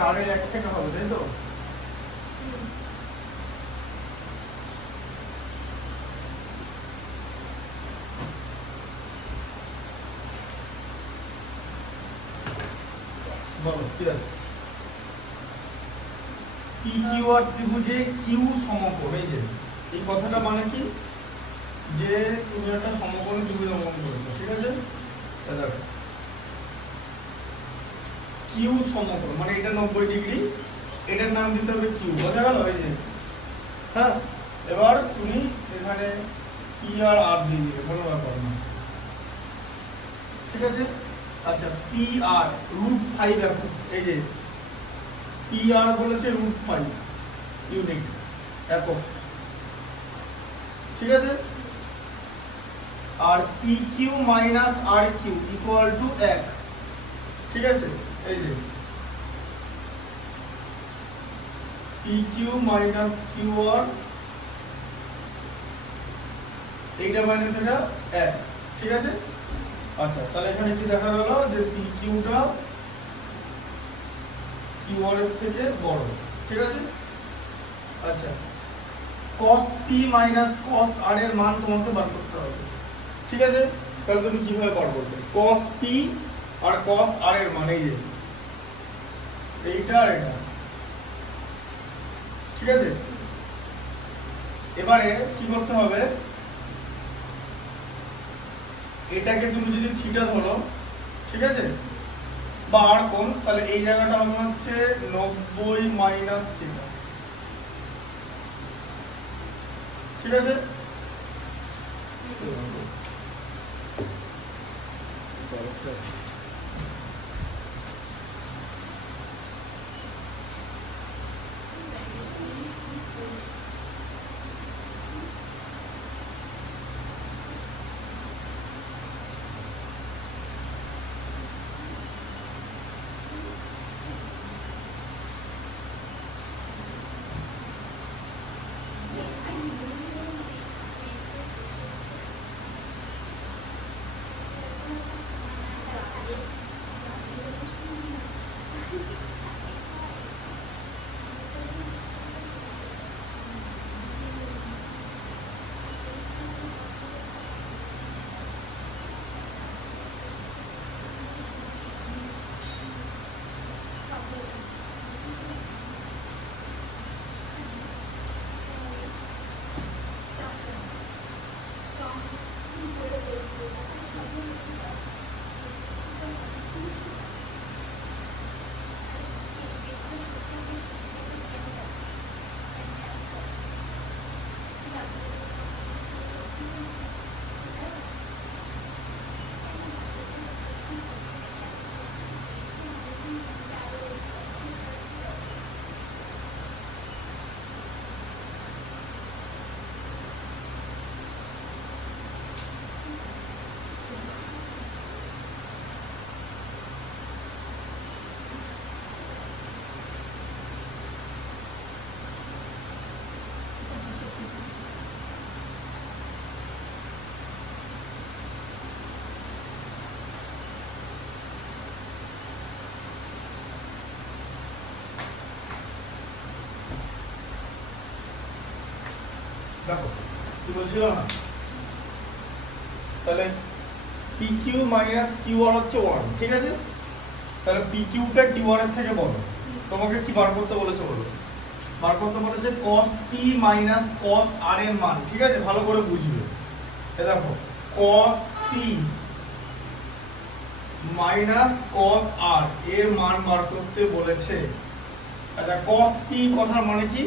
4 এর 1 থেকে হবে, তাই তো? বলো কি আছে? পি কিউ আর ত্রিভুজে কিউ সমকোণ। এই যে এই কথাটা মানে কি, যে তুমি একটা সমকোণ ত্রিভুজ অঙ্কন করেছো, ঠিক আছে? দেখো কিউ সমকোণ মানে এটা 90 ডিগ্রি, এটার নাম দিতে হবে কিউ, বোঝা গেল? এই যে হ্যাঁ, এবার তুমি এখানে পি আর আর দিয়ে দিবে, কোনো ব্যাপার না, ঠিক আছে? আচ্ছা, পি আর √5 একক, এই যে পি আর বলেছে √5 ইউনিট একক, ঠিক আছে? আর P Q minus R Q equal to 1, ঠিক আছে? এই যে P Q minus Q R, এইটা মাইনাস এটা 1, ঠিক আছে? আচ্ছা, তাহলে এখানে কি দেখা গেল যে পি কিউটা কিউ আর এর থেকে বড়, ঠিক আছে? আচ্ছা, cos p minus cos r এর মান তোমাকে বার করতে হবে, ঠিক আছে? তাহলে তুমি কিভাবে বার করবে? cos p আর cos r এর মান, এই যে এইটা আর এটা, ঠিক আছে? এবারে কি করতে হবে, এটাকে তুমি যদি থিটা ধরো, ঠিক আছে, বা আর কোণ, তাহলে এই জায়গাটা হবে হচ্ছে 90 মাইনাস থিটা, ঠিক আছে? দেখো কি বলছিল না, তাহলে পি কিউ মাইনাস কিউ আর হচ্ছে 1, ঠিক আছে? তাহলে পি কিউটা কিউ আর এর থেকে বড়, তোমাকে কি বার করতে বলেছে বলো? বার করতে বলেছে cos p minus cos r এর মান, ঠিক আছে? ভালো করে বুঝবে, এই দেখো cos p minus cos r এর মান বার করতে বলেছে। আচ্ছা, cos p কথার মানে কি?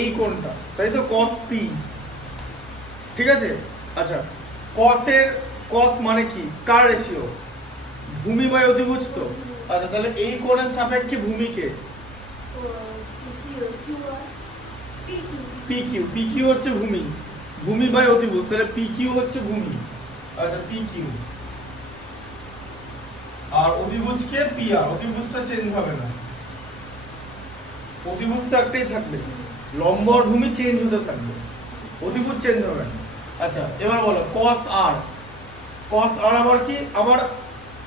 এই কোণটা, তাই তো? cos p, ঠিক আছে? আচ্ছা, cos এর cos মানে কি? কার রেশিও? ভূমি বাই অতিভুজ তো। আচ্ছা, তাহলে এই কোণের সাপেক্ষে ভূমিকে পি কিউ, পি কিউ হচ্ছে ভূমি, ভূমি বাই অতিভুজ, তাহলে পি কিউ হচ্ছে ভূমি। আচ্ছা, P Q R অতিভুজকে P R, অতিভুজটা change হবে না, অতিভুজ তো একটাই থাকবে, লম্ব আর ভূমি চেঞ্জ হতে থাকবে, অতিভুজ চেঞ্জ হবে না। আচ্ছা, এবার বলো cos r, cos r আবার কি? আবার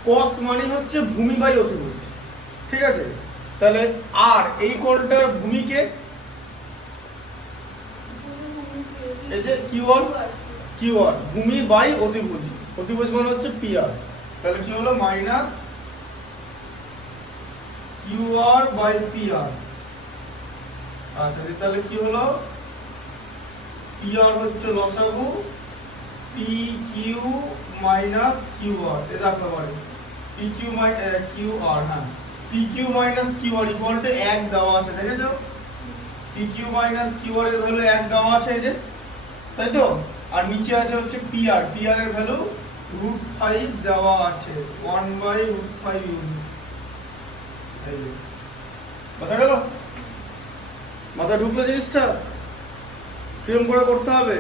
cos মানে হচ্ছে ভূমি বাই অতিভুজ, ঠিক আছে? তাহলে আর এই কোণটার ভূমিকে এই যে কিউ আর ভূমি বাই অতিভুজ, অতিভুজ মানে হচ্ছে পি আর। তাহলে কি হলো minus Q R by P R. আচ্ছা তাহলে কি হলো পি আর হচ্ছে লসাগু P Q minus Q R, এ দেখতে পারে পি কিউ কিউ আর, হ্যাঁ P Q minus Q R equal to 1 দেওয়া আছে, দেখেছো P Q minus Q R এর ভ্যালু 1 দেওয়া আছে এই যে, তাই তো। আর নিচে আছে হচ্ছে পি আর এর ভ্যালু √5 দেওয়া আছে 1/√5 ইউনিট। এই যে কথা গেল, মাথা ঢুকলো জিনিসটা? কিরকম করে করতে হবে?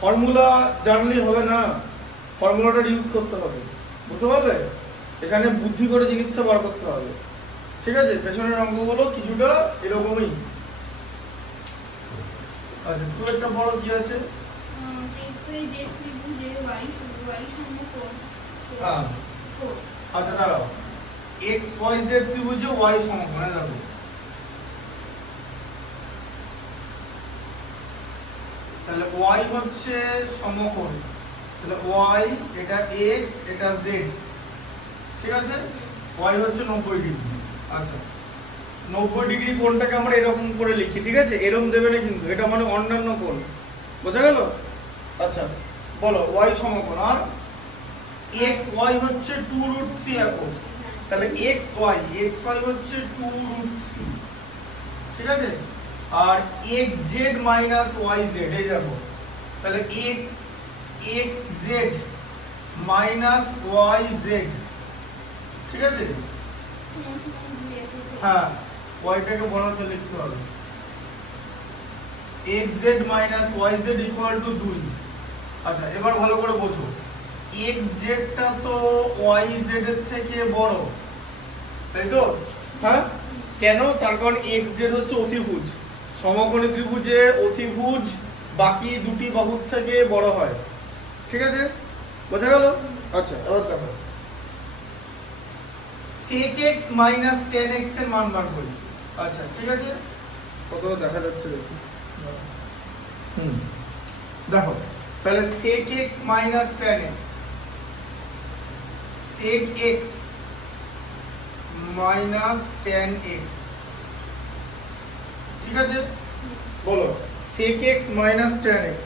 ফর্মুলা জানলেই হবে না, ফর্মুলাটা ইউজ করতে হবে, বুঝতে পারলে? এখানে বুদ্ধি করে জিনিসটা বার করতে হবে, ঠিক আছে? পেছনের অঙ্কগুলো কিছুটা এরকমই। আচ্ছা খুব একটা বড় কি আছে? আচ্ছা দাঁড়াও, এক্স ওয়াই জেড ত্রিভুজে ওয়াই সমকোণ, দেখো তাহলে y হচ্ছে সমকোণ, তাহলে y এটা x এটা z, ঠিক আছে? y হচ্ছে 90 ডিগ্রি। আচ্ছা 90 ডিগ্রি কোণটাকে আমরা এরকম করে লিখি, ঠিক আছে? এরকম দেবে না কিন্তু, এটা মানে অন্যান্য কোণ, বোঝা গেল? আচ্ছা বলো y সমকোণ, আর x y হচ্ছে 2√3 একক, তাহলে x y হচ্ছে 2√3, ঠিক আছে? আর xz মাইনাস yz, এই দেখো তাহলে xz মাইনাস yz, ঠিক আছে? হ্যাঁ yটাকে বড়তে লিখতে হবে, xz minus yz equal to 2। আচ্ছা এবার ভালো করে বোঝো, xz টা তো yz এর থেকে বড়, তাই তো? হ্যাঁ কেন? তার কারণ xz হচ্ছে অতিভুজ, সমকোণী ত্রিভুজে অতিভুজ বাকি দুটি বাহুর থেকে বড় হয়, ঠিক আছে? বোঝা গেল? আচ্ছা এবার দেখো sec x minus tan x এর মান বার করি। আচ্ছা ঠিক আছে, কত দেখা যাচ্ছে দেখি, দেখো তাহলে sec x minus tan x, sec x minus tan x, ঠিক আছে? বলো sec x minus tan x,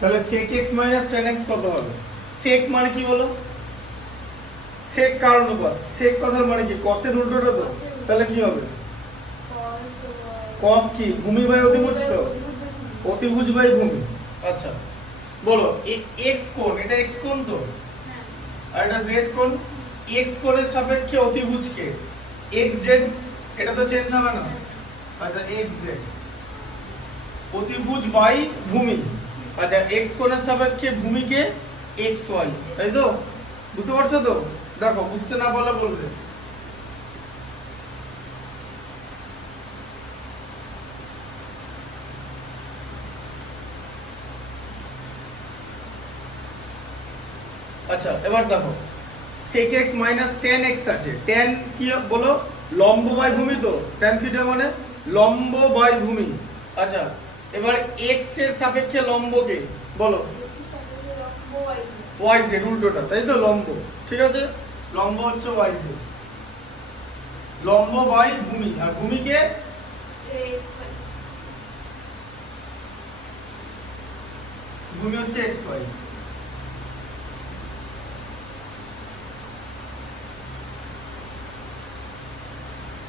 তাহলে sec x minus tan x কত হবে? sec মানে কি বলো? sec কার অনুপাত, sec কথার মানে কি? cos এর উল্টোটা তো, তাহলে কি হবে? cos কি? ভূমি বাই অতিভুজ, তো অতিভুজ বাই ভূমি। আচ্ছা বলো x কোণ, এটা x কোণ তো, আর এটা z কোণ, x কোণের সাপেক্ষে অতিভুজকে xz, এটা তো চেঞ্জ হবে না। আচ্ছা xz অতিভুজ বাই ভূমি, আচ্ছা x কোণের সাপেক্ষে ভূমিকে xy, তাই তো? বুঝতে পারছো তো? দেখো বুঝতে না পারলে বলবে। আচ্ছা এবার দেখো sec x minus tan x আছে, tan কি বলো? লম্ব বাই ভূমি, তো tan থিটা মানে লম্ব বাই ভূমি। আচ্ছা এবার x এর সাপেক্ষে লম্বকে বলো yz, উল্টোটা, তাই তো? লম্ব, ঠিক আছে? লম্ব হচ্ছে yz, লম্ব বাই ভূমি, আর ভূমিকে ভূমি হচ্ছে xy,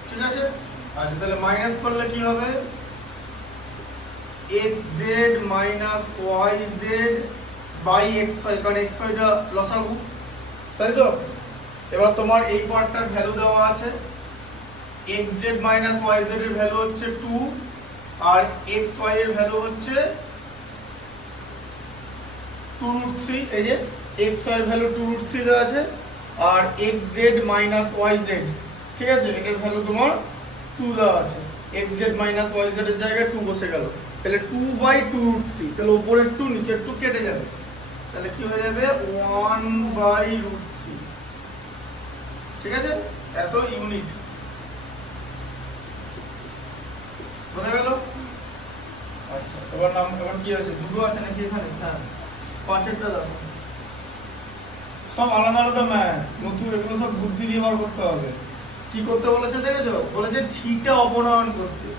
ঠিক আছে? আচ্ছা তাহলে মাইনাস করলে কি হবে? xz minus yz by xy, কারণ xy টা লসাগু, তাই তো? এবার তোমার এই পার্টটার ভ্যালু দেওয়া আছে, xz মাইনাস yz এর ভ্যালু হচ্ছে 2, আর xy এর ভ্যালু হচ্ছে 2√3, এই যে xy এর ভ্যালু 2√3 দেওয়া আছে, আর xz মাইনাস yz, ঠিক আছে, এটার ভ্যালু তোমার 2 দেওয়া আছে। xz মাইনাস yz এর জায়গায় 2 বসে গেল, তাহলে 2/2√3, তাহলে উপরের 2 নিচের 2 কেটে যাবে, তাহলে কি হয়ে যাবে 1/√3। ঠিক আছে, এত ইউনিট বোঝা গেল। আচ্ছা, এবার কি আছে, দুটো আছে নাকি এখানে? হ্যাঁ, 5এরটা দেখো, সব আলাদা আলাদা ম্যাথ, নতুন এগুলো সব বুদ্ধি দিয়ে বার করতে হবে। কি করতে বলেছে দেখেছো? বলেছে থিটা অপনয়ন করতে।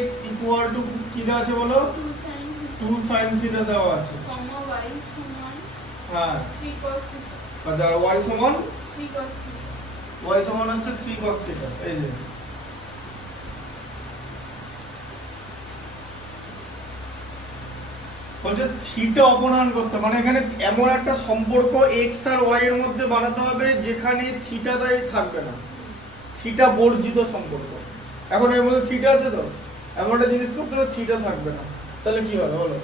x ইকুয়াল টু কি দেওয়া আছে বলো? 2 sin থিটা দেওয়া আছে, হ্যাঁ, আচ্ছা, y সমান 3 cos থিটা। এই যে বলছে থিটা অপনয়ন করতে, মানে এখানে এমন একটা সম্পর্ক x আর y এর মধ্যে বানাতে হবে যেখানে থিটাটাই থাকবে না, থিটা বর্জিত সম্পর্ক। এখন এর মধ্যে থিটা আছে, তো এমন একটা জিনিস করতে হবে থিটা থাকবে না, তাহলে কি হবে বলো?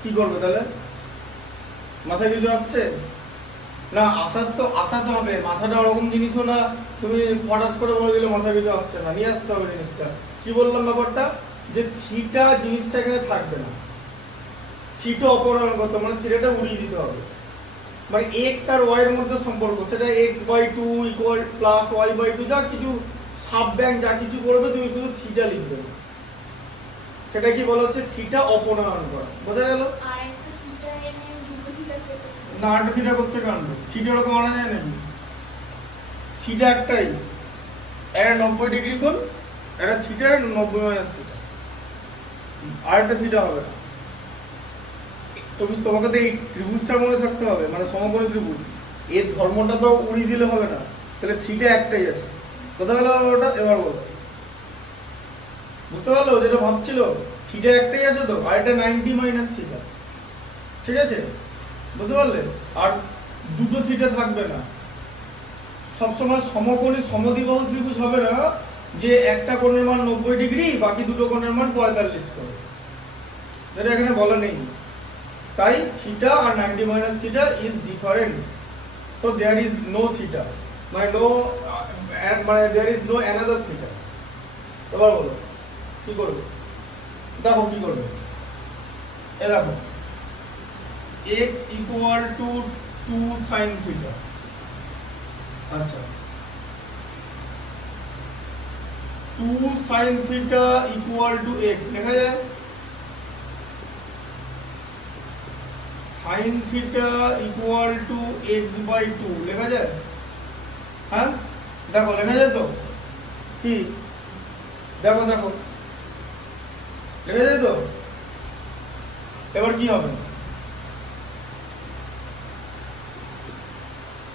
কি করবে তাহলে? মাথায় কিছু আসছে না? আসাতে হবে, মাথাটা ওরকম জিনিসও না তুমি ফটাস করে বলে দিলে মাথায় কিছু আসছে না, নিয়ে আসতে হবে জিনিসটা। কি বললাম ব্যাপারটা? যে থিটা জিনিসটা এখানে থাকবে না, থিটা অপনয়ন করতে, মানে থিটাটা উড়িয়ে দিতে হবে। মানে x আর y এর মধ্যে সম্পর্ক, সেটা x/2 ইকুয়াল প্লাস y/2, যা কিছু সাব ব্যাংক যা কিছু করবে তুমি শুধু থিটা লিখবে, সেটা কি বলা হচ্ছে? থিটা অপনয়ন করা। বোঝা গেল? না, একটা থিটা করতে কাণ্ড, থিটা ওরকম আনা যায় নাকি? থিটা একটাই, একটা 90 ডিগ্রি কোণ, একটা থিটা 90 মাইনাস থিটা, আর একটা থিটা হবে না। তোমাকে তো এই ত্রিভুজটার মধ্যে থাকতে হবে, মানে সমকোণী ত্রিভুজ, এর ধর্মটা তো উড়িয়ে দিলে হবে না, তাহলে থিটা একটাই আছে। কথা হলো ওটা, এবার বলো, বুঝতে পারলো যেটা ভাবছিল? থিটা একটাই আছে তো, আর এটা 90 মাইনাস থিটা। ঠিক আছে, বুঝতে পারলে? আর দুটো থিটা থাকবে না, সবসময় সমকোণী সমদ্বিবাহু ত্রিভুজ হবে না যে একটা কোণের মান 90 ডিগ্রি, বাকি দুটো কোণের মান 45 করে, যেটা এখানে বলা নেই। তাই থিটা আর 90 minus theta is different, so there is no theta, মানে there is no another theta. এবার বলো কি করবে? দেখো কি করবে, এ দেখো x equal to 2 sin theta. আচ্ছা, 2 sin theta equal to x লেখা যায়? sin theta equal two x/2 লেখা যায়? হ্যাঁ, দেখো লেখা যায় তো? কি দেখো দেখো, লেখা যায় তো? এবার কি হবে?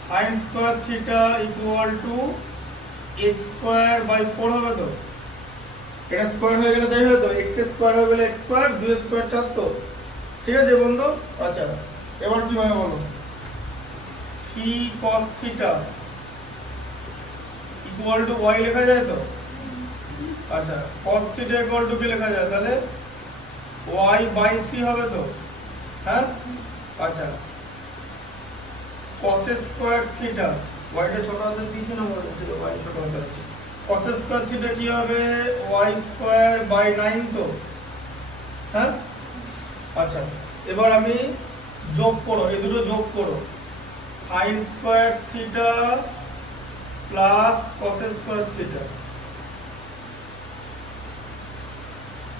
sin square theta equal to x square by 4 হবে তো? এটা স্কয়ার হয়ে গেলে তাই হয় তো, x স্কয়ার হয়ে গেলে x স্কয়ার, 2 স্কয়ার 4 তো। ঠিক আছে বন্ধু? আচ্ছা, এবার কি হবে বলো? 3 cos theta equal to y লেখা যায় তো? আচ্ছা, cos থিটা ইকুয়াল টু কি লেখা যায় তাহলে? y/3 হবে তো? হ্যাঁ, আচ্ছা, cos স্কয়ার থিটা, y টা ছোট হাতে দিয়েছি না, মনে হচ্ছিল y ছোট হাতে আছে, cos স্কয়ার থিটা কি হবে? y স্কয়ার বাই 9 তো? হ্যাঁ, আচ্ছা, এবার আমি যোগ করো, এই দুটো যোগ করো, sin square theta plus cos square theta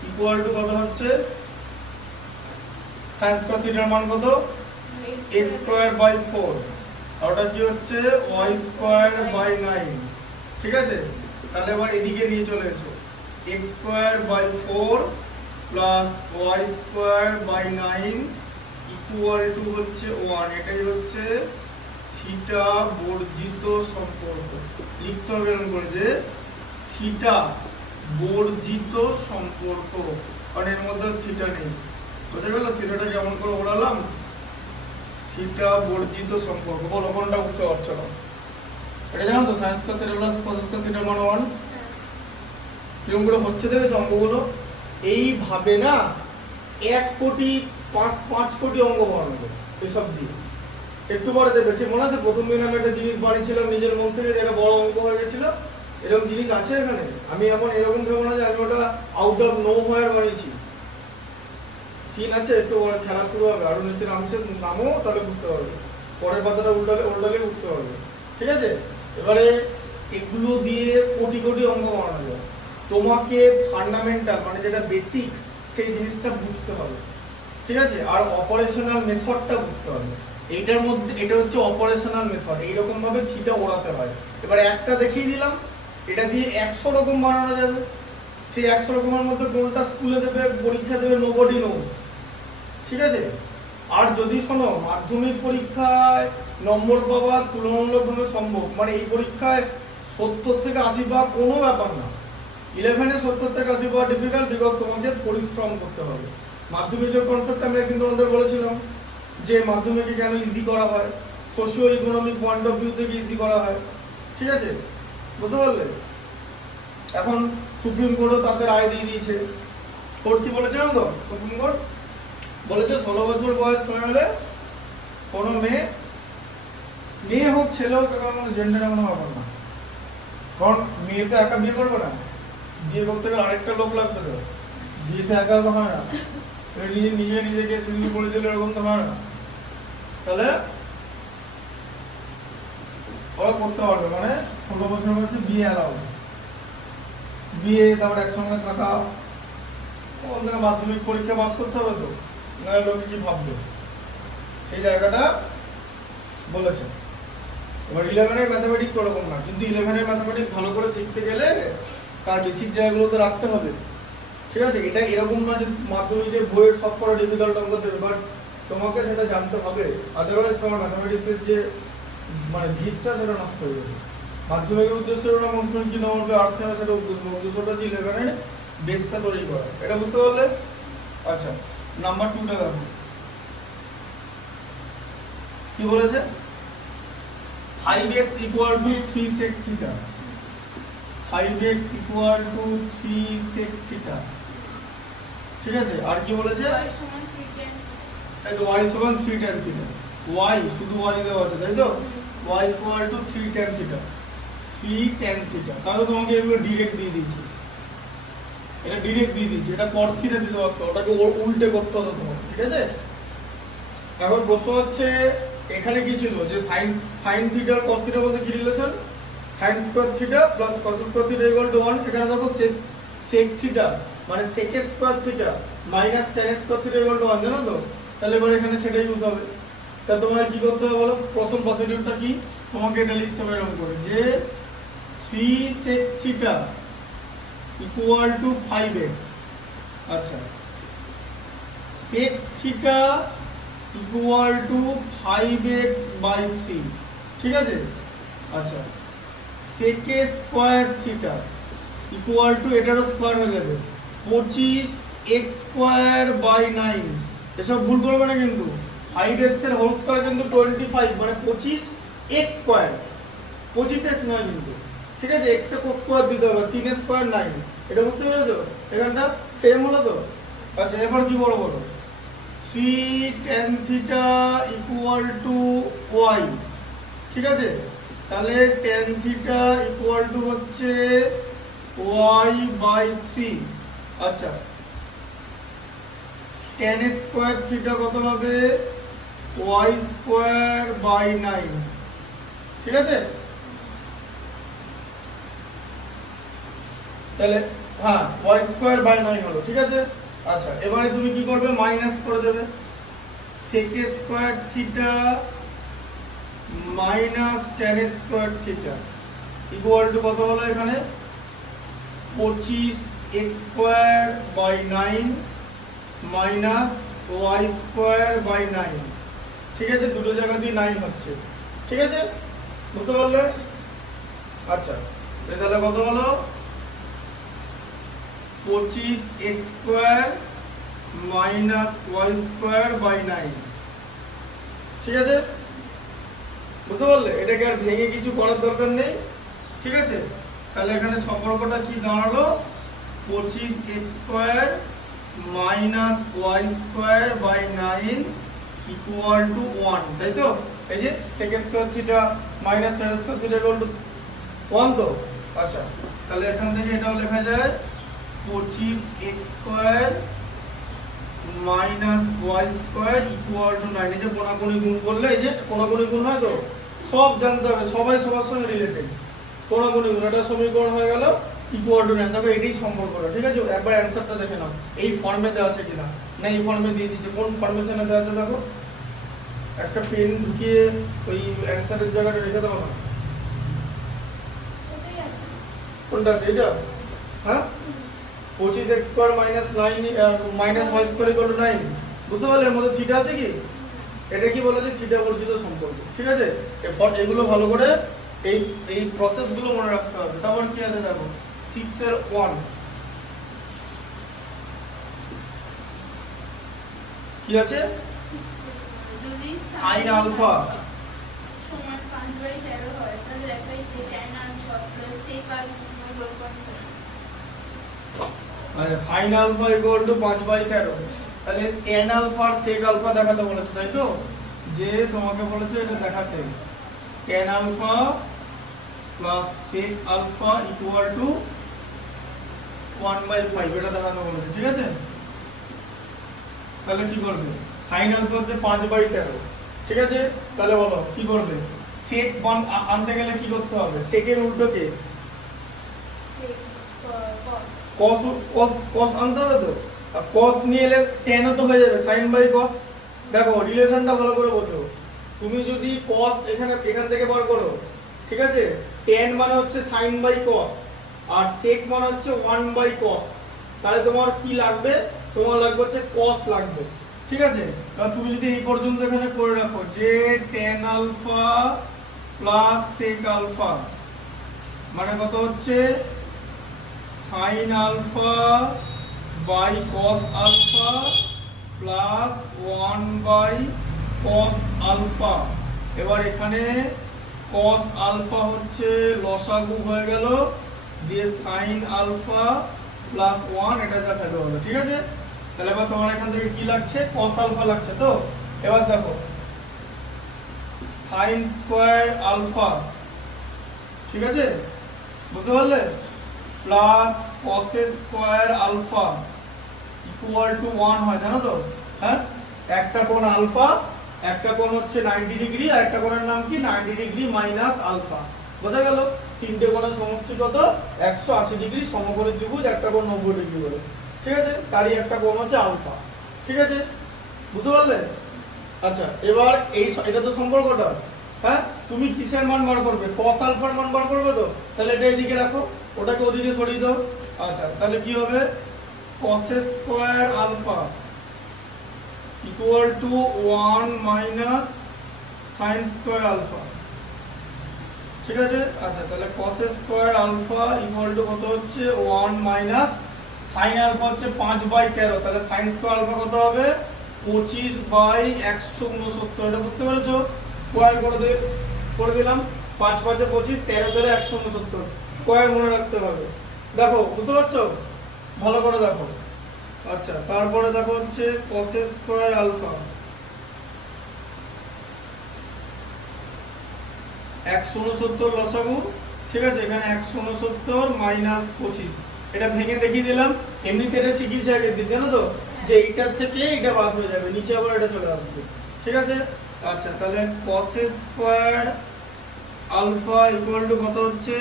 equal to কত হচ্ছে? sin স্কয়ার থিটার মান কত? x স্কয়ার বাই 4, আর ওটা কি হচ্ছে? y square by 9। ঠিক আছে, তাহলে এবার এদিকে নিয়ে চলে এসো, x square by 4 plus y square by 9 equal to হচ্ছে 1। এটাই হচ্ছে থিটা বর্জিত সম্পর্ক। লিখতে হবে এরকম করে যে থিটা বর্জিত সম্পর্ক, কারণ এর মধ্যে থিটা নেই। বোঝা গেল? থিটাটা যেমন করে ওড়ালাম, থিটা বর্জিত সম্পর্ক। বলো কোনটা বুঝতে পারছো না? এটা জানো তো, sine square theta plus cos square থিটার মান 1। কিরকম করে হচ্ছে দেখে তো অঙ্কগুলো? এইভাবে না 1 কোটি 5 কোটি অঙ্ক বানাবো এসব দিয়ে। একটু পরে দেখবে, সে মনে আছে প্রথম দিন আমি একটা জিনিস বানিয়েছিলাম নিজের মন থেকে, যেটা বড় অঙ্ক হয়ে গেছিল, এরকম জিনিস আছে এখানে। আমি এমন এরকম ভেবো না যে আমি ওটা আউট অফ নো হোয়ার বানিয়েছি। সিন আছে, একটু পরে খেলা শুরু হবে, আরো নিচে নামছে, নামো তাহলে বুঝতে পারবে, পরের পাতাটা উল্টালে বুঝতে পারবে, ঠিক আছে? এবারে এগুলো দিয়ে কোটি কোটি অঙ্ক বানানো যায়। তোমাকে ফান্ডামেন্টাল মানে যেটা বেসিক সেই জিনিসটা বুঝতে হবে, ঠিক আছে? আর অপারেশনাল মেথডটা বুঝতে হবে। এইটার মধ্যে এটা হচ্ছে অপারেশনাল মেথড, এইরকম ভাবে থিটা ওড়াতে হয়। এবার একটা দেখিয়ে দিলাম, এটা দিয়ে 100 রকম বানানো যাবে। সেই 100 রকমের মধ্যে কোনটা স্কুলে দেবে, পরীক্ষা দেবে, নোবডি নোজ, ঠিক আছে? আর যদি শোনো মাধ্যমিক পরীক্ষায় নম্বর পাওয়া তুলনামূলকভাবে সম্ভব, মানে এই পরীক্ষায় 70 থেকে 80 পাওয়া কোনো ব্যাপার না। 11-এ 70 থেকে 80 পাওয়া ডিফিকাল্ট, বিকজ তোমাকে পরিশ্রম করতে হবে। মাধ্যমিকের কনসেপ্ট আমি একদিন তোমাদের বলেছিলাম যে মাধ্যমিকে কেন ইজি করা হয়, socio economic point of view থেকে ইজি করা হয়, ঠিক আছে? বুঝতে পারলে? এখন সুপ্রিম কোর্টও তাদের রায় দিয়ে দিয়েছে। কোর্ট কি বলেছে জানো তো? সুপ্রিম কোর্ট বলেছে 16 বছর বয়স হয়ে গেলে কোনো মেয়ে হোক ছেলে হোক, কোনো জেন্ডার কোনো ব্যাপার না। কারণ মেয়ে তো একা বিয়ে করবে না, বিয়ে করতে গেলে আরেকটা লোক লাগবে, তো বিয়েতে একা তো হয় না, নিজেকে সিঙ্গি করে দিলে এরকম তো হয় না। তাহলে ওরা করতে পারবে, মানে 16 বছর বয়সে বিয়ে অ্যালাউ, বিয়ে তারপর একসঙ্গে থাকা, মাধ্যমিক পরীক্ষা পাস করতে হবে, তো না লোকে কি ভাববে, সেই জায়গাটা বলেছে। এবার 11-এর ম্যাথামেটিক্স ওরকম না, কিন্তু 11-এর ম্যাথামেটিক্স ভালো করে শিখতে গেলে তার বেসিক জায়গাগুলো তো রাখতে হবে, ঠিক আছে? এটা এরকম না যে মাধ্যমিকের বইয়ের সব করা ডিফিকাল্ট অঙ্ক দেবে, বাট তোমাকে সেটা জানতে হবে, আদারওয়াইজ তোমার ম্যাথামেটিক্সের যে মানে ভিতটা সেটা নষ্ট হয়ে যাবে। মাধ্যমিকের উদ্দেশ্য ওরা মৌসুমী কি নম্বর আর্টস নেবে, সেটা উদ্দেশ্যটা যে 11-এর বেসটা তৈরি করা, এটা বুঝতে পারলে? আচ্ছা, নাম্বার 2টা দেখো কি বলেছে। 5x equal to 3 sec theta, 5x equal to 3 sec theta, ঠিক আছে? আর কি বলেছে? এই তো y সমান 3 tan theta, y শুধু y দেওয়া আছে তাই তো, y equal to 3 tan theta, 3 tan theta। তাহলে তোমাকে এগুলো ডাইরেক্ট দিয়ে দিয়েছি, এটা ডাইরেক্ট দিয়ে দিয়েছি, এটা cot theta দিতে পারতো, ওটাকে উল্টে করতে হতো তোমার, ঠিক আছে? এখন প্রশ্ন হচ্ছে এখানে কি ছিল যে sin থিটা আর cos থিটা মধ্যে কি relation, sin square theta plus cos square theta equal to 1। এখানে দেখো sec থিটা মানে sec square theta minus tan square theta equal to 1, জানো তো? তাহলে এবার এখানে সেটা ইউজ হবে। তা তোমার কি করতে হবে বলো? প্রথম পজিটিভটা কি, তোমাকে এটা লিখতে হবে এরকম করে যে 3 sec theta equal to 5x। আচ্ছা, sec theta equal to 5x by 3, ঠিক আছে? আচ্ছা, sec square theta equal to, এটারও স্কয়ার হয়ে যাবে, 25x স্কয়ার বাই 9। এসব ভুল করবে না কিন্তু, 5x এর হোল স্কয়ার কিন্তু 25, মানে 25x স্কয়ার, 25x নয় কিন্তু, ঠিক আছে? x টা স্কয়ার দিতে হবে, 3 স্কয়ার 9, এটা বুঝতে পেরেছো? এখানটা সেম হলো তো? আচ্ছা, এবার কি বড় বড় 3 tan theta equal to y, ঠিক আছে? তাহলে tan theta equal to হচ্ছে y by 3। আচ্ছা, tan স্কয়ার থিটা কত হবে, y স্কয়ার বাই 9, ঠিক আছে? তাহলে হ্যাঁ, y স্কয়ার বাই 9 হলো, ঠিক আছে? আচ্ছা, এবারে তুমি কি করবে, মাইনাস করে দেবে, sec square theta minus tan square theta equal to কত হলো এখানে, 25x square by 9 minus y square by 9, ঠিক আছে? দুটো জায়গা দিয়ে 9 হচ্ছে, ঠিক আছে? বুঝতে পারলে? আচ্ছা, তাহলে কত হলো, 25x square minus y square by 9, ঠিক আছে? বুঝতে পারলে? এটাকে আর ভেঙে কিছু করার দরকার নেই, ঠিক আছে? তাহলে এখানে সম্পর্কটা কি দাঁড়ালো, 25x square minus y square by 9 equal to 1, তাই তো? এই যে sec square theta minus tan square theta equal to 1 তো। আচ্ছা, তাহলে এখান থেকে এটাও লেখা যায় 25x square minus y square equal to 9। এই যে কোণাকুণি গুণ করলে, এই যে কোণাকুণি গুণ হয় তো, সব জানতে হবে, সবাই সবার সঙ্গে রিলেটেড। কোণাকুণি গুণ, এটা সমীকরণ হয়ে গেল ইকুয়াল টু 9। দেখো এটাই সম্পর্কটা, ঠিক আছে? একবার অ্যানসারটা দেখে নাও, এই ফর্মে দেওয়া আছে কিনা। না এই ফর্মে দিয়ে দিচ্ছে, কোন ফর্মেশনে দেওয়া আছে দেখো। একটা পেন ঢুকিয়ে ওই অ্যানসারের জায়গাটা রেখে দাও না। কোনটা আছে এটা? হ্যাঁ, 25x square minus 9 minus y square equal to 9। বুঝতে পারলে এর মধ্যে থিটা আছে কি? এটা কি বলে যে থিটা বর্জিত সম্পর্ক, ঠিক আছে? এরপর এগুলো ভালো করে এই এই প্রসেসগুলো মনে রাখতে হবে। তারপর কি আছে দেখো, 6 এর 1 কি আছে? sin আলফা সমান 5/13 হয়, তাহলে দেখাই যে tan alpha plus sec alpha বল করতে। মানে sin আলফা ইকুয়াল টু 5/13। তাহলে tan আলফা আর sec আলফা দেখাতে বলেছে, তাই তো? যে তোমাকে বলেছে এটা দেখাতে, tan alpha plus sec alpha equal to 1/5 এটা দেখাতে বলেছে, ঠিক আছে? তাহলে কি করবে? sin আলফা হচ্ছে 5/13, ঠিক আছে? তাহলে বলো কি করবে? sec আনতে গেলে কি করতে হবে? sec এর উল্টো কে? sec cos cos cos আনতে হবে তো। আর cos নিয়ে এলে tan ও তো হয়ে যাবে, sin বাই cos। দেখো রিলেশনটা ভালো করে বোঝো। তুমি যদি cos এখান থেকে বার করো, ঠিক আছে? tan মানে হচ্ছে sin বাই cos আর sec মানে হচ্ছে 1/cos। তাহলে তোমার কি লাগবে? তোমার লাগবে হচ্ছে cos লাগবে, ঠিক আছে? তাহলে তুমি যদি এই পর্যন্ত এখানে করে রাখো যে tan alpha plus sec alpha মানে কত হচ্ছে sin alpha by cos alpha plus 1/cos alpha. এবার এখানে cos আলফা হচ্ছে লসাগু হয়ে গেল, দিয়ে sin আলফা প্লাস 1 এটা যা ভ্যালু হবে, ঠিক আছে? তাহলে এবার তোমার এখান থেকে কি লাগছে? cos আলফা লাগছে তো। এবার দেখো sin স্কয়ার আলফা, ঠিক আছে? বুঝতে পারলে? Plus cos square alpha equal to 1 হয়, জানো তো? হ্যাঁ, একটা কোণ আলফা, একটা কোণ হচ্ছে 90 ডিগ্রি, আর একটা কোণের নাম কি 90 ডিগ্রি মাইনাস আলফা। বোঝা গেল? তিনটে কোণের সমষ্টি কত? 180 ডিগ্রি সমকোণী ত্রিভুজ, একটা কোণ 90 ডিগ্রি বলে, ঠিক আছে? তারই একটা কোণ হচ্ছে আলফা, ঠিক আছে? বুঝতে পারলে? আচ্ছা, এবার এটা তো সম্পর্কটা। হ্যাঁ, তুমি কিসের মান বার করবে? cos আলফার মান বার করবে তো। তাহলে এটা এদিকে রাখো, ওটাকে ওদিকে সরিয়ে দাও। আচ্ছা, তাহলে কি হবে? cos square alpha equal to 1 minus sin square alpha, ঠিক আছে? আচ্ছা, তাহলে cos square alpha equal to কত হচ্ছে? 1 মাইনাস sin আলফা হচ্ছে 5/13। তাহলে sin স্কয়ার আলফা কত হবে? 25/169। এটা বুঝতে পেরেছো? স্কয়ার করে দিলাম, 5 5 এ 25, 13 13 169 স্কয়ার মনে রাখতে হবে। দেখো বুঝতে পারছো? ভালো করে দেখো। আচ্ছা, তারপরে দেখো হচ্ছে cos স্কয়ার আলফা 169 লসাগু, ঠিক আছে? এখানে 169 মাইনাস 25 এটা ভেঙে দেখিয়ে দিলাম। এমনিতে এটা শিখিয়েছে আগের দিন, জানো তো? যে এইটা থেকে এটা বাদ হয়ে যাবে, নিচে আবার এটা চলে আসবে, ঠিক আছে? আচ্ছা, তাহলে cos square alpha equal to কত হচ্ছে?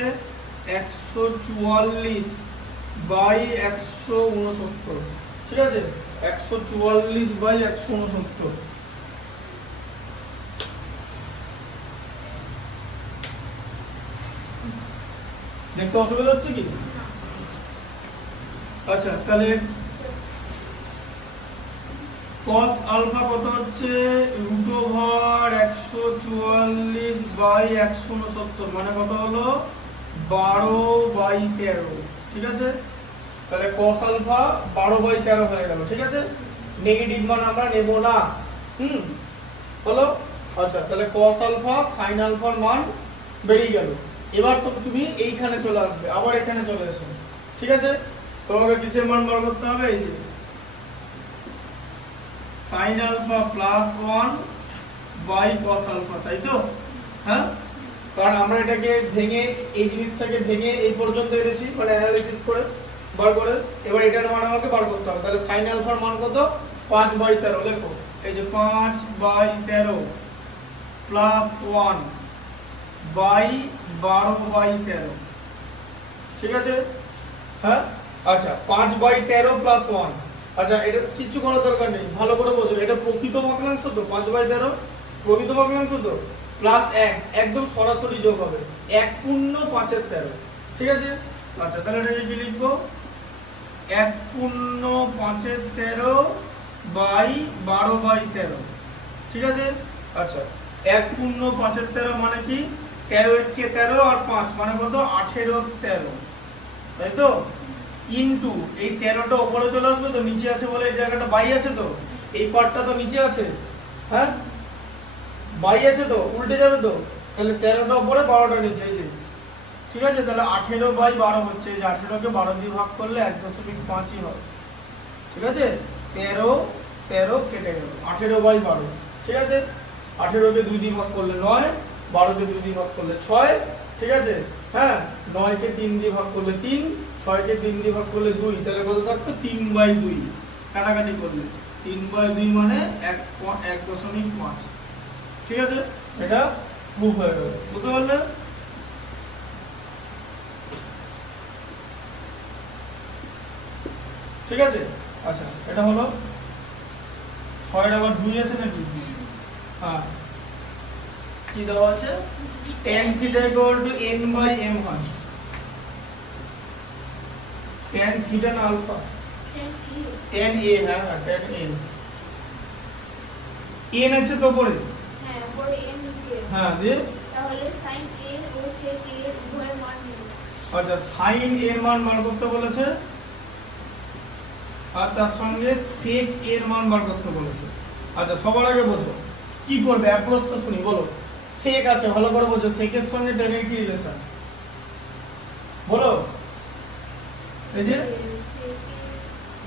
144/169, ঠিক আছে? 144/169। দেখতে অসুবিধা হচ্ছে কি? আচ্ছা, তাহলে cos আলফা কত হচ্ছে? √144/169 মানে কত হলো? 12/13, ঠিক আছে? তাহলে cos আলফা 12/13 হয়ে গেল, ঠিক আছে? নেগেটিভ মান আমরা নেব না। হলো? আচ্ছা, তাহলে cos আলফা sin আলফার মান বেরিয়ে গেল। এবার তো তুমি এইখানে চলে আসবে, আবার এখানে চলে এসো, ঠিক আছে? তোমাকে কিসের মান বার করতে হবে? এই যে sine alpha plus 1 by cos alpha, তাই তো? হ্যাঁ, কারণ আমরা এটাকে ভেঙে এই জিনিসটাকে ভেঙে এই পর্যন্ত এনেছি, মানে অ্যানালিসিস করে বার করে। এবার এটার মান আমাকে বার করতে হবে। তাহলে সাইন আলফার মান কত? 5/13। লেখো, এই যে 5/13 প্লাস 1 বাই 12/13, ঠিক আছে? হ্যাঁ, আচ্ছা 5/13 প্লাস 1। আচ্ছা, এটা কিছু করার দরকার নেই, ভালো করে বোঝো। এটা প্রকৃত ভগ্নাংশ তো, 5/13 প্রকৃত ভগ্নাংশ তো, প্লাস 1 একদম সরাসরি যোগ হবে, 1 পূর্ণ 5/13, ঠিক আছে? আচ্ছা, তাহলে এটাকে কি লিখবো? 1 পূর্ণ 5/13 বাই 12/13, ঠিক আছে? আচ্ছা, 1 পূর্ণ 5/13 মানে কি? 13 × 13 আর 5 মানে কত? 18/13, তাই তো? ইনটু এই 13টা উপরে চলে আসবে তো, নিচে আছে বলে এই জায়গাটা বাই আছে তো, এই পার্টটা তো নিচে আছে, হ্যাঁ বাই আছে তো, উল্টে যাবে তো, তাহলে 13টা উপরে 12টা নিচে, এই যে, ঠিক আছে? তাহলে 18/12 হচ্ছে, এই যে 18কে 12 দিয়ে ভাগ করলে 1.5ই হয়, ঠিক আছে? 13 কেটে গেল, 18/12, ঠিক আছে? 18কে 2 দিয়ে ভাগ করলে 9, 12কে 2 দিয়ে ভাগ করলে 6, ঠিক আছে? হ্যাঁ, 9কে 3 দিয়ে ভাগ করলে 3, 6কে 3 দিয়ে ভাগ করলে 2, তাহলে কত থাকতো? 3/2, কাটাকাটি করলে 3/2 মানে 1.5, ঠিক আছে? এটা প্রুফ হয়ে গেল, বুঝতে পারলে? ঠিক আছে? আচ্ছা, এটা হলো 6 আবার 2 আছে নাকি? হ্যাঁ, কি দেওয়া আছে? tan θ = n/m হয়। tan θ না আলফা? tan a, হ্যাঁ tan a, n আছে তো পরে, হ্যাঁ পরে n নিচে, হ্যাঁ দিয়ে, তাহলে sin a O sec a এর উভয়ের মান নির্ণয়। আচ্ছা sin এর মান বার করতে বলেছে আর তার সঙ্গে sec এর মান বার করতে বলেছে। আচ্ছা, সবার আগে বোঝো কি করবে, অ্যাপ্রোচটা শুনি, বলো। sec আছে, ভালো করে বোঝো, sec এর সঙ্গে tan এর কি রিলেশন বলো? এই যে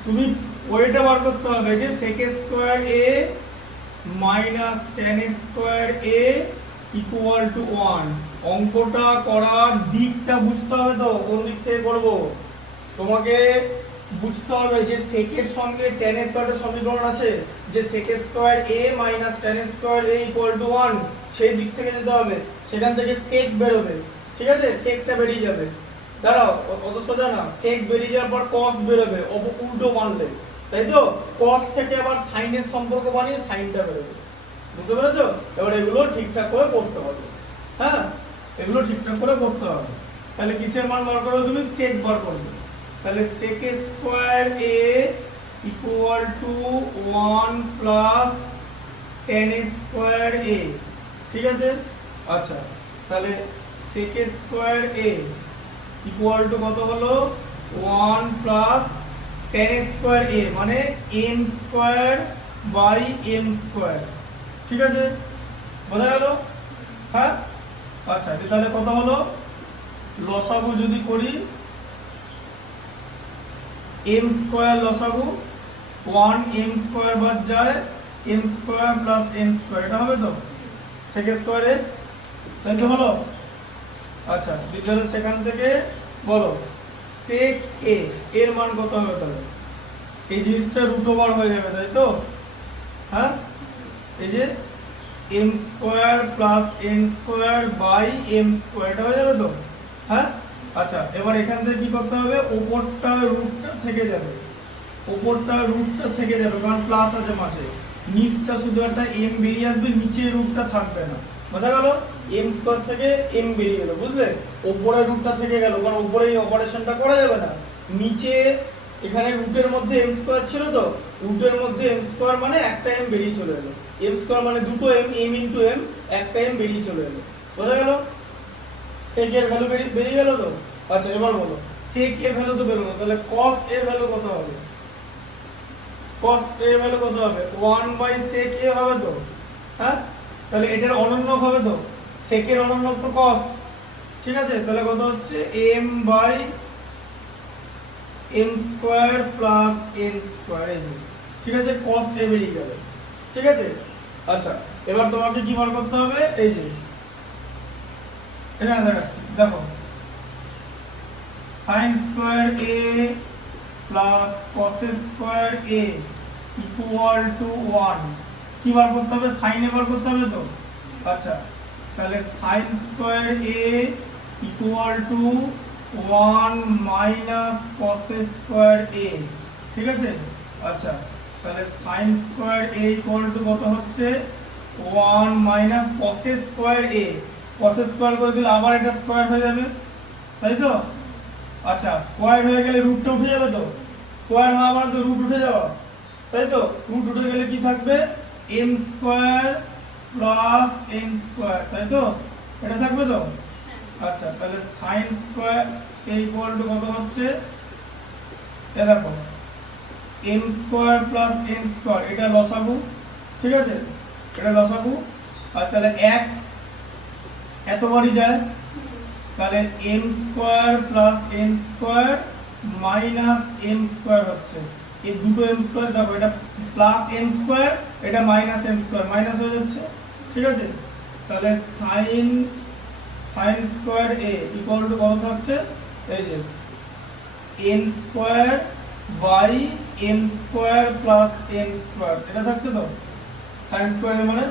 তুমি ওইটা বার করতে হবে যে sec square a minus tan square a equal to 1। অঙ্কটা করার দিকটা বুঝতে হবে তো, কোন দিক থেকে করব তোমাকে বুঝতে হবে যে sec এর সঙ্গে tan এর তো একটা সমীকরণ আছে, যে sec square a minus tan square a equal to 1, সেই দিক থেকে যেতে হবে, সেখান থেকে sec বেরোবে, ঠিক আছে? secটা বেরিয়ে যাবে, দাঁড়াও অত সোজা না, sec বেরিয়ে যাওয়ার পর cos বেরোবে, উল্টো মানলে, তাই তো? cos থেকে আবার sin এর সম্পর্ক বানিয়ে সাইনটা বেরোবে, বুঝতে পেরেছো? এবার এগুলো ঠিকঠাক করে করতে হবে, হ্যাঁ এগুলো ঠিকঠাক করে করতে হবে। তাহলে কিসের মান বার করবে তুমি? sec বার করবে। তাহলে sec square a equal to 1 plus tan square a, ঠিক আছে? আচ্ছা, তাহলে sec square a equal to কত হলো? 1 প্লাস tan স্কয়ার a মানে m square by m square, ঠিক আছে? বোঝা গেল? হ্যাঁ, আচ্ছা, তাহলে কত হলো? লসাগু যদি করি, m স্কয়ার লসাগু 1 m স্কয়ার বাদ যায়, m square plus n square, এটা হবে তো sec স্কয়ার a, তাই তো হলো? আচ্ছা, তাহলে সেখান থেকে বলো sec a এর মান কত হবে? তাহলে এই জিনিসটা রুট ওভার হয়ে যাবে, তাই তো? হ্যাঁ, এই যে m square plus n square by m square, এটা হয়ে যাবে তো? হ্যাঁ, আচ্ছা, এবার এখান থেকে কি করতে হবে? উপরটা রুটটা থেকে যাবে, উপরটা রুটটা থেকে যাবে, কারণ প্লাস আছে মাঝে, নিচটা শুধু একটা m বেরিয়ে আসবে, নিচে রুটটা থাকবে না, বোঝা গেল? m স্কয়ার থেকে m বেরিয়ে গেল, বুঝলে? উপরে রুটটা থেকে গেল, কারণ উপরে এই অপারেশনটা করা যাবে না, নিচে এখানে রুটের মধ্যে m স্কয়ার ছিল তো, রুটের মধ্যে m স্কয়ার মানে একটা m বেরিয়ে চলে এলো, m স্কয়ার মানে দুটো m, m ইনটু m, একটা m বেরিয়ে চলে এলো, বোঝা গেল? sec এর ভ্যালু বেরিয়ে গেল তো? আচ্ছা, এবার বলো sec এর ভ্যালু তো বেরোলো, তাহলে cos এর ভ্যালু কত হবে? cos এর ভ্যালু কত হবে? 1/sec a হবে তো? হ্যাঁ, তাহলে এটার অনন্যক হবে তো, sec এর অনন্যক তো cos, ঠিক আছে? তাহলে কত হচ্ছে? m/m square plus n square, ঠিক আছে? cos a বেরিয়ে গেল, ঠিক আছে? আচ্ছা, এবার তোমাকে কি বার করতে হবে? এই যে এখানে দেখাচ্ছি, দেখো sin square a plus cos square a equal to 1। কি বার করতে হবে? sin এ বার করতে হবে তো। আচ্ছা, তাহলে sin square a equal to 1 minus cos square a, ঠিক আছে? আচ্ছা, তাহলে sin square a equal to কত হচ্ছে? 1 minus cos square a। cos square করে দিলে আবার এটা স্কয়ার হয়ে যাবে, তাই তো? আচ্ছা, স্কয়ার হয়ে গেলে রুটটা উঠে যাবে তো। স্কয়ার হওয়া মানে তো রুট উঠে যাওয়া, তাই তো? রুট উঠে গেলে কি থাকবে? m square plus n square, তাই তো? এটা থাকবে তো। আচ্ছা, তাহলে sin square a equal to কত হচ্ছে? এ দেখো m square plus n square, এটা লসাগু, ঠিক আছে? এটা লসাগু। আর তাহলে 1 এতবারই যায়, তাহলে m square plus n square minus m square হচ্ছে। এই দুটো m স্কয়ার দেখো, এটা প্লাস m স্কয়ার, এটা মাইনাস m স্কয়ার, মাইনাস হয়ে যাচ্ছে, ঠিক আছে? তাহলে sin square a equal to কত থাকছে? এই যে n square by m square plus n square, এটা থাকছে তো sin স্কয়ার a মানে।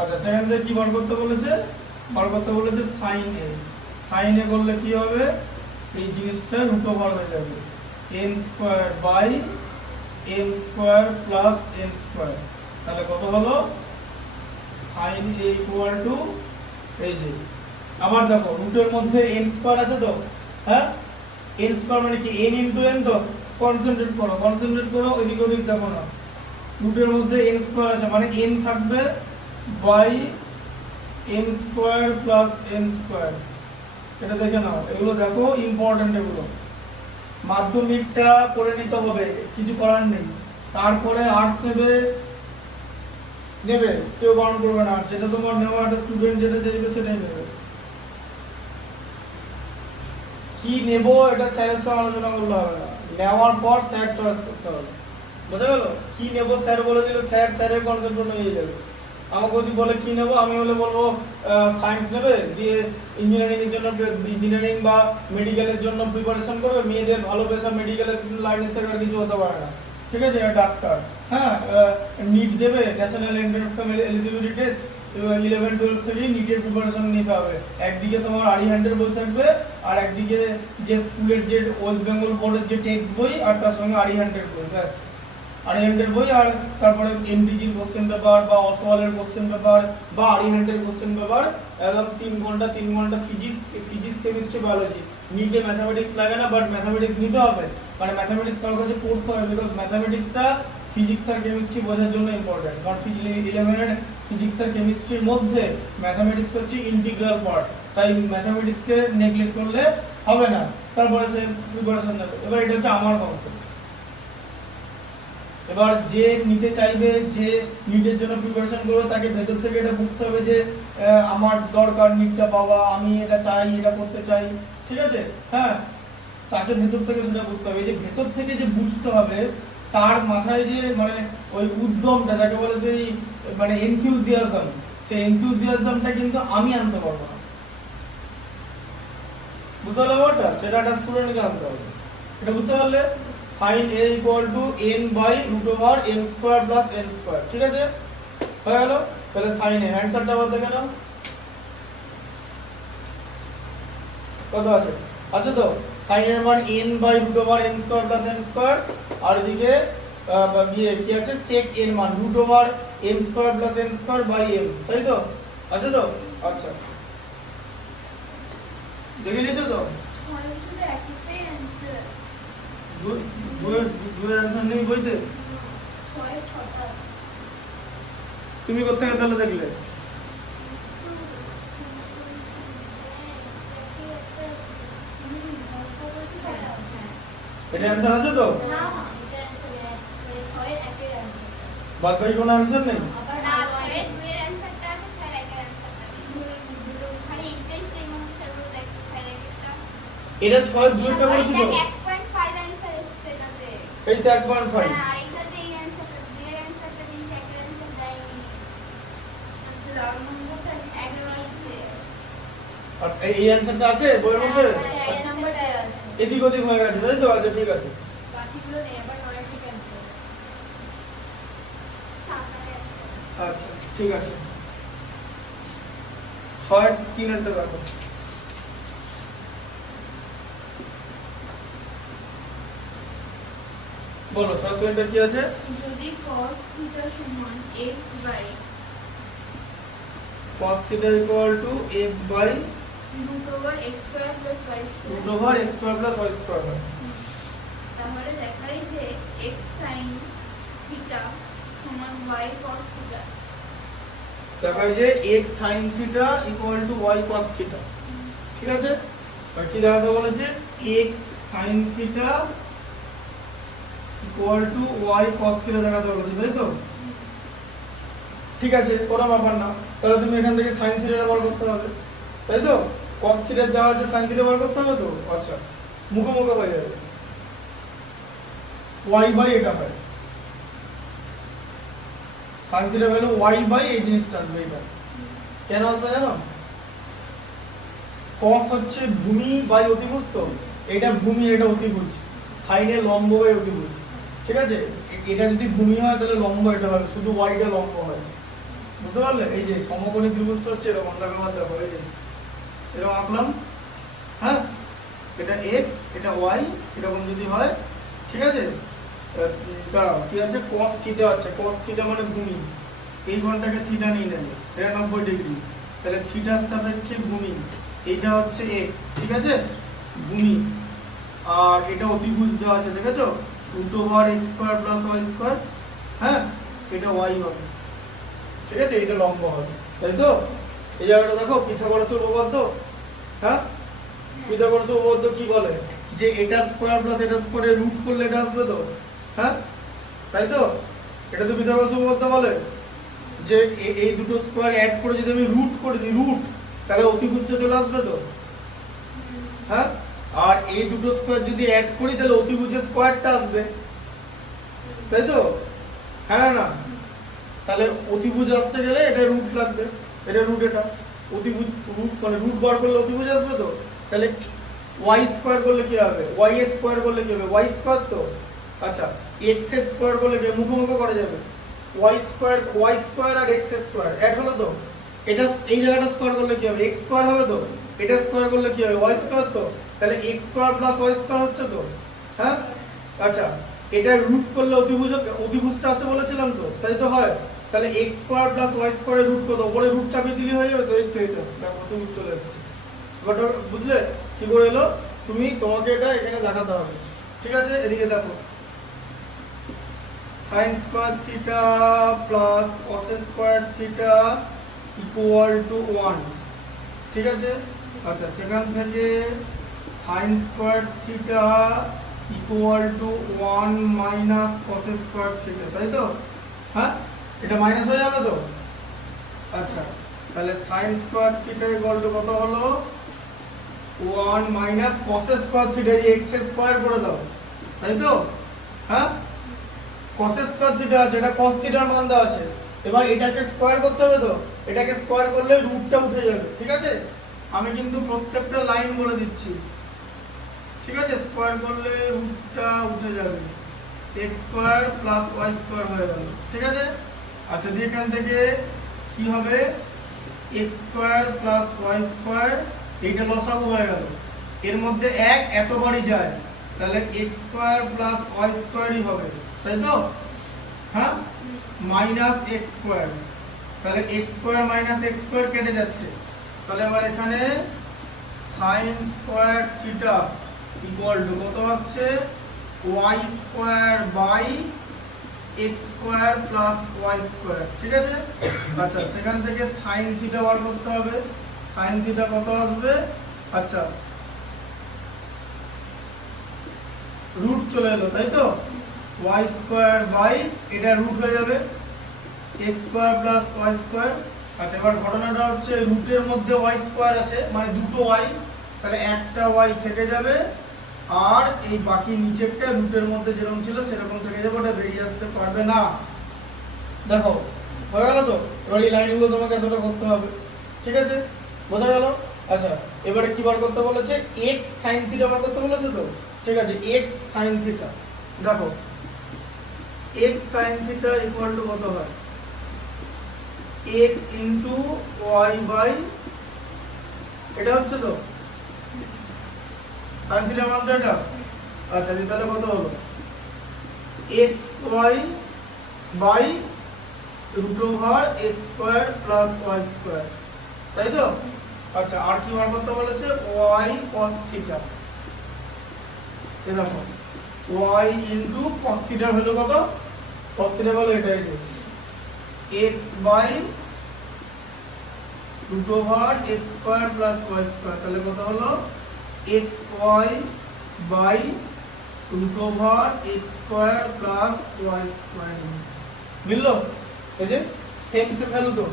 আচ্ছা, সেখান থেকে কি বার করতে বলেছে? বার করতে বলেছে sin a। sin a করলে কি হবে? এই জিনিসটা রুট ওভার হয়ে যাবে, n square by m square plus n square. তাহলে কত হলো? sin a ইকুয়াল টু, এই যে আবার দেখো রুটের মধ্যে n স্কয়ার আছে তো, হ্যাঁ? n স্কয়ার মানে কি? n ইনটু n তো। কনসেন্ট্রেট করো, এদিক ওদিক দেখো না। রুটের মধ্যে n স্কয়ার আছে মানে n থাকবে by m square plus n square. এটা দেখে নাও, এগুলো দেখো ইম্পর্টেন্ট, এগুলো মাধ্যমিকটা করে নিতে হবে, কিছু করার নেই। তারপরে আর্টস নেবে, কেউ বারণ করবে না, যেটা তোমার নেওয়া একটা স্টুডেন্ট যেটা চাইবে সেটাই নেবে। কি নেব এটা স্যারের সঙ্গে আলোচনা করলে হবে না, নেওয়ার পর স্যার চয়েস করতে হবে, বুঝা গেল? কি নেব স্যার বলে দিলে স্যারের কনসেপ্ট নিয়ে যাবে। আমাকে যদি বলে কি নেব, আমি হলে বলবো সায়েন্স নেবে, দিয়ে ইঞ্জিনিয়ারিং এর জন্য ইঞ্জিনিয়ারিং বা মেডিকেলের জন্য প্রিপারেশন করবে। মেয়েদের ভালোবাসা মেডিকেলের লাইনের থেকে আর কিছু হতে পারে না, ঠিক আছে? ডাক্তার, হ্যাঁ, নিট দেবে, ন্যাশনাল এন্ট্রান্স এলিজিবিলিটি টেস্ট, 11-12 থেকেই নিটের প্রিপারেশন নিতে হবে। একদিকে তোমার আরিহান্টের বই থাকবে, আর একদিকে যে স্কুলের যে ওয়েস্ট বেঙ্গল বোর্ডের যে টেক্সট বই, আর তার সঙ্গে আরিহান্টের বই, ব্যাস। আরিহান্টের বই, আর তারপরে এমডিজির কোশ্চেন পেপার বা অসওয়ালের কোশ্চেন পেপার বা আরিহান্টের কোশ্চেন পেপার, একদম 3 ঘন্টা ফিজিক্স কেমিস্ট্রি বায়োলজি। নিটে ম্যাথামেটিক্স লাগে না, বাট ম্যাথামেটিক্স নিতে হবে, মানে ম্যাথামেটিক্স কারোর কাছে পড়তে হবে, বিকজ ম্যাথামেটিক্সটা ফিজিক্স আর কেমিস্ট্রি বোঝার জন্য ইম্পর্টেন্ট। কারণ 11 ফিজিক্স আর কেমিস্ট্রির মধ্যে ম্যাথামেটিক্স হচ্ছে ইন্টিগ্রাল পার্ট, তাই ম্যাথামেটিক্সকে নেগলেক্ট করলে হবে না। তারপরে সে প্রিপারেশন নেবে। এবার এটা হচ্ছে আমার কনসেপ্ট। এবার যে নিতে চাইবে, যে নিটের জন্য প্রিপারেশন করবে, তাকে ভেতর থেকে এটা বুঝতে হবে যে আমার দরকার নিটটা পাওয়া, আমি এটা চাই, এটা করতে চাই, ঠিক আছে? হ্যাঁ, তাকে ভেতর থেকে সেটা বুঝতে হবে। এই যে ভেতর থেকে যে বুঝতে হবে, তার মাথায় যে মানে ওই উদ্যমটা, যাকে বলে সেই মানে এনথিউজিয়াজম, সেই এনথিউজিয়াজমটা কিন্তু আমি আনতে পারবো না, বুঝতে পারলে ব্যাপারটা? সেটা একটা স্টুডেন্টকে আনতে হবে। এটা বুঝতে পারলে? sin a equal to n by root over n square plus n square, ঠিক আছে? হয়ে গেল? তাহলে sin a অ্যানসারটা আবার দেখে নাও কত আছে। আছে তো? sin এর মান n by root over n square plus n square, আর এদিকে কি আছে? sec n মান root over m square plus n square by m, তাই তো? আছে তো? আচ্ছা, দেখে নিয়েছো তো? দুয়ের অ্যানসার নেই বইতে? তুমি কোথেকে তাহলে দেখলে? এটা অ্যানসার আছে তো? বাদ বাকি কোনো অ্যানসার নেই? এটা 6 দুইটা করেছি তো? এই তো 1.5। নম্বরটা 11 আছে। আর এই অ্যানসারটা আছে বইয়ের মধ্যে? হ্যাঁ, এই নাম্বারটাই আছে। এদিক ওদিক হয়ে গেছে তাই তো? আচ্ছা ঠিক আছে। বাকিগুলো নেই, আবার নয় থেকে আছে। 7 আছে। আচ্ছা ঠিক আছে। 6-3 দেখো। বলো 6 কি আছে? যদি cos থিটা সমান x by cos theta equal to x by root over x square plus y square, root over x square plus y square হয়। তাহলে দেখাই যে x sin থিটা সমান y cos থিটা। দেখাই যে x sin theta equal to y cos theta। ঠিক আছে? আর কি দেখাতে বলেছে? x sin theta equal to y cos theta দেখাতে বলেছে তাই তো? ঠিক আছে, কোনো ব্যাপার না। তাহলে তুমি এখান থেকে sin theta বার করতে হবে তাই তো? cos theta দেওয়া আছে, sin theta বার করতে হবে তো? আচ্ছা, মুখে মুখে হয়ে যাবে। y বাই এটা হয়, sin theta value y by এই জিনিসটা আসবে। এটা কেন আসবে জানো? cos হচ্ছে ভূমি বাই অতিভুজ, তো এটা ভূমি এটা অতিভুজ, sin এর লম্ব বাই অতিভুজ। ঠিক আছে, এটা যদি ভূমি হয় তাহলে লম্ব এটা হবে, শুধু y টা লম্ব হয়। বুঝতে পারলে? এই যে সমকোণী ত্রিভুজটা হচ্ছে এরকম, দেখো এই যে এরকম আঁকলাম, হ্যাঁ, এটা x এটা y এরকম যদি হয়, ঠিক আছে, দাঁড়াও কি আছে, cos থিটা আছে, cos থিটা মানে ভূমি, এই কোণটাকে থিটা নিয়ে নেবে, এটা 90 ডিগ্রি, তাহলে থিটার সাপেক্ষে ভূমি, এইটা হচ্ছে x, ঠিক আছে, ভূমি, আর এটা অতিভুজ দেওয়া আছে দেখেছো, root over x square plus y square, হ্যাঁ, এটা y হবে, ঠিক আছে, এটা লম্ব হবে তাই তো? এই জায়গাটা দেখো পিথাগোরাসের উপপাদ্য, হ্যাঁ, পিথাগোরাসের উপপাদ্য কি বলে যে এটা স্কয়ার প্লাস এটা স্কয়ারে রুট করলে এটা আসবে তো, হ্যাঁ, তাই তো? এটা তো পিথাগোরাসের উপপাদ্য বলে যে এই দুটো স্কয়ার অ্যাড করে যদি আমি রুট করে দিই, রুট, তাহলে অতিভুজটা চলে আসবে তো, হ্যাঁ, আর এই দুটো স্কয়ার যদি অ্যাড করি তাহলে অতিভুজের স্কয়ারটা আসবে তাই তো? হ্যাঁ না না, তাহলে অতিভুজ আসতে গেলে এটা রুট লাগবে, এটা রুট, এটা অতিভুজ, রুট মানে রুট বার করলে অতিভুজ আসবে তো, তাহলে y স্কয়ার করলে কি হবে, y এর স্কয়ার করলে কি হবে, y স্কয়ার তো, আচ্ছা x এর স্কয়ার করলে কি মুখোমুখি করা যাবে, y স্কয়ার আর x স্কয়ার অ্যাড হলো তো, এটা এই জায়গাটা স্কয়ার করলে কি হবে, x স্কয়ার হবে তো, এটা স্কয়ার করলে কি হবে, y স্কয়ার তো, তাহলে x square plus y square হচ্ছে তো, হ্যাঁ, আচ্ছা এটা রুট করলে অতিভুজটা আসে বলেছিলাম তো, তাই তো হয়, তাহলে x স্কয়ার প্লাস y স্কয়ারে রুট কত, উপরে রুট চাপিয়ে দিলে হয়ে যাবে তো, এই তো এটা দেখো অতিভুজ চলে এসেছে। এবার বুঝলে কি করে এলো? তোমাকে এটা এখানে দেখাতে হবে, ঠিক আছে, এদিকে দেখো, sin square theta plus cos square theta equal to 1, ঠিক আছে, আচ্ছা সেখান থেকে sin square theta equal to 1 minus cos square theta, তাই তো? হ্যাঁ, এটা মাইনাস হয়ে যাবে তো, আচ্ছা তাহলে sin square theta equal to কত হলো, 1 মাইনাস cos স্কয়ার থিটা, এই x স্কয়ার করে দাও তাই তো, হ্যাঁ, cos স্কয়ার থিটা আছে, এটা cos থিটার মান দেওয়া আছে, এবার এটাকে স্কয়ার করতে হবে তো, এটাকে স্কয়ার করলে রুটটা উঠে যাবে, ঠিক আছে, আমি কিন্তু প্রত্যেকটা লাইন বলে দিচ্ছি, ঠিক আছে, স্কয়ার করলে রুটটা উঠে যাবে, x square plus y square হয়ে গেল, ঠিক আছে, আচ্ছা দিয়ে এখান থেকে কি হবে, x square plus y square, এইটা লসাগু হয়ে গেল, এর মধ্যে এক এতবারই যায়, তাহলে x স্কয়ার প্লাস y স্কয়ারই হবে তাই তো, হ্যাঁ, মাইনাস x স্কয়ার, তাহলে x square minus x square কেটে যাচ্ছে, তাহলে এবার এখানে sin square theta equal to কত আসছে, y square by x square plus y square, ঠিক আছে, আচ্ছা সেখান থেকে sin থিটা বার করতে হবে, sin থিটা কত আসবে, আচ্ছা রুট চলে এলো তাই তো, y স্কয়ার বাই এটা রুট হয়ে যাবে x square plus y square, আচ্ছা এবার ঘটনাটা হচ্ছে রুটের মধ্যে y স্কয়ার আছে, মানে দুটো y, তাহলে একটা y থেকে যাবে, আর এই বাকি নিচেরটা রুটের মধ্যে যেরকম ছিল সেরকম থেকে যাবে, ওটা বেরিয়ে আসতে পারবে না। দেখো হয়ে গেল তো? এবার এই লাইনগুলো তোমাকে এতটা করতে হবে, ঠিক আছে? বোঝা গেল? আচ্ছা, এবারে কি বার করতে বলেছে? x sin θ বার করতে বলেছে তো, ঠিক আছে? x sin θ, দেখো x sin θ ইকুয়াল টু কত হয়? x ইনটু y বাই, এটা হচ্ছে তো sin θ মান তো এটা। আচ্ছা, তাহলে কত হলো? x y by root over x square plus y square, তাই তো? আচ্ছা, আর কি বার করতে বলেছে? y cos θ। এই দেখো y ইনটু cos θ হলো কত? cos θ হলো এটাই, যে x by root over x square plus y square, তাহলে কত হলো? x y by root over x square plus y square. মিললো? এই যে সেম সেম ভ্যালু তো,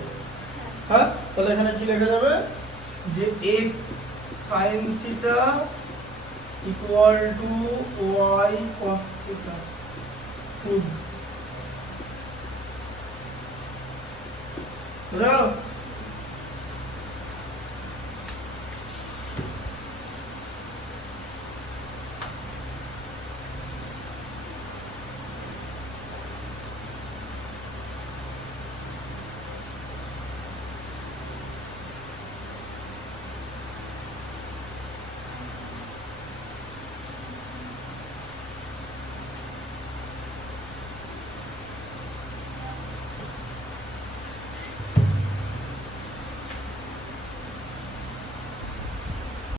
হ্যাঁ? তাহলে এখানে কি লেখা যাবে? যে x sin θ equal to y cos θ। বুঝা গেল?